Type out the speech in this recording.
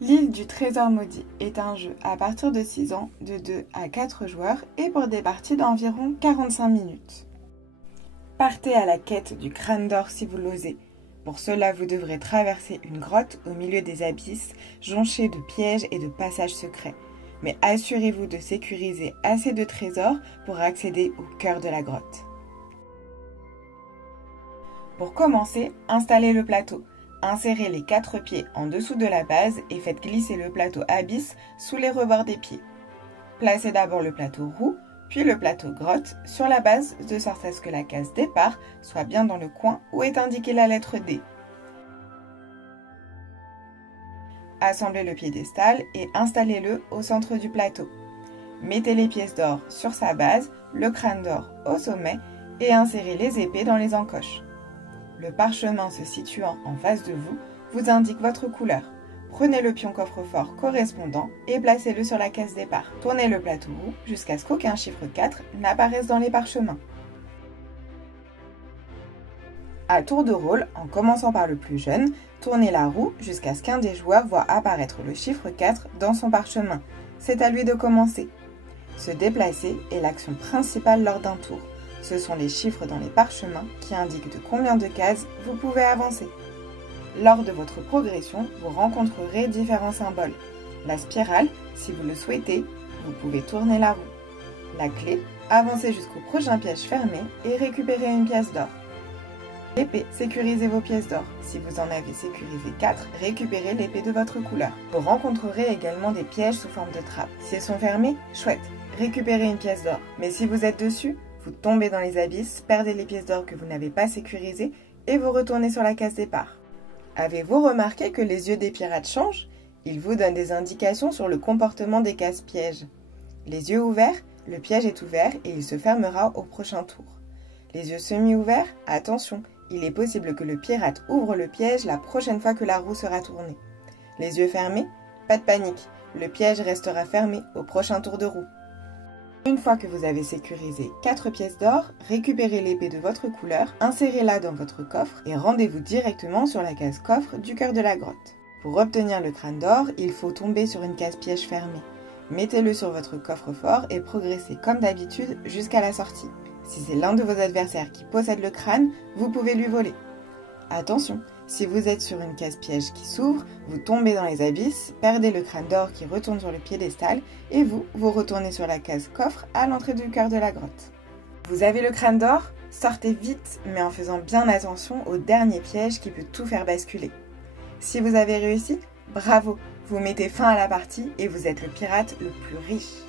L'île du Trésor Maudit est un jeu à partir de 6 ans, de 2 à 4 joueurs et pour des parties d'environ 45 minutes. Partez à la quête du crâne d'or si vous l'osez. Pour cela, vous devrez traverser une grotte au milieu des abysses, jonchée de pièges et de passages secrets. Mais assurez-vous de sécuriser assez de trésors pour accéder au cœur de la grotte. Pour commencer, installez le plateau. Insérez les 4 pieds en dessous de la base et faites glisser le plateau abysse sous les rebords des pieds. Placez d'abord le plateau roue, puis le plateau grotte sur la base de sorte à ce que la case départ soit bien dans le coin où est indiquée la lettre D. Assemblez le piédestal et installez-le au centre du plateau. Mettez les pièces d'or sur sa base, le crâne d'or au sommet et insérez les épées dans les encoches. Le parchemin se situant en face de vous vous indique votre couleur. Prenez le pion coffre-fort correspondant et placez-le sur la case départ. Tournez le plateau roue jusqu'à ce qu'aucun chiffre 4 n'apparaisse dans les parchemins. À tour de rôle, en commençant par le plus jeune, tournez la roue jusqu'à ce qu'un des joueurs voit apparaître le chiffre 4 dans son parchemin. C'est à lui de commencer. Se déplacer est l'action principale lors d'un tour. Ce sont les chiffres dans les parchemins qui indiquent de combien de cases vous pouvez avancer. Lors de votre progression, vous rencontrerez différents symboles. La spirale, si vous le souhaitez, vous pouvez tourner la roue. La clé, avancez jusqu'au prochain piège fermé et récupérez une pièce d'or. L'épée, sécurisez vos pièces d'or. Si vous en avez sécurisé 4, récupérez l'épée de votre couleur. Vous rencontrerez également des pièges sous forme de trappe. S'ils sont fermés, chouette, récupérez une pièce d'or. Mais si vous êtes dessus, vous tombez dans les abysses, perdez les pièces d'or que vous n'avez pas sécurisées et vous retournez sur la case départ. Avez-vous remarqué que les yeux des pirates changent? Ils vous donnent des indications sur le comportement des cases pièges. Les yeux ouverts, le piège est ouvert et il se fermera au prochain tour. Les yeux semi-ouverts, attention, il est possible que le pirate ouvre le piège la prochaine fois que la roue sera tournée. Les yeux fermés, pas de panique, le piège restera fermé au prochain tour de roue. Une fois que vous avez sécurisé 4 pièces d'or, récupérez l'épée de votre couleur, insérez-la dans votre coffre et rendez-vous directement sur la case coffre du cœur de la grotte. Pour obtenir le crâne d'or, il faut tomber sur une case piège fermée. Mettez-le sur votre coffre-fort et progressez comme d'habitude jusqu'à la sortie. Si c'est l'un de vos adversaires qui possède le crâne, vous pouvez lui voler. Attention, si vous êtes sur une case piège qui s'ouvre, vous tombez dans les abysses, perdez le crâne d'or qui retourne sur le piédestal et vous retournez sur la case coffre à l'entrée du cœur de la grotte. Vous avez le crâne d'or? Sortez vite, mais en faisant bien attention au dernier piège qui peut tout faire basculer. Si vous avez réussi, bravo, vous mettez fin à la partie et vous êtes le pirate le plus riche.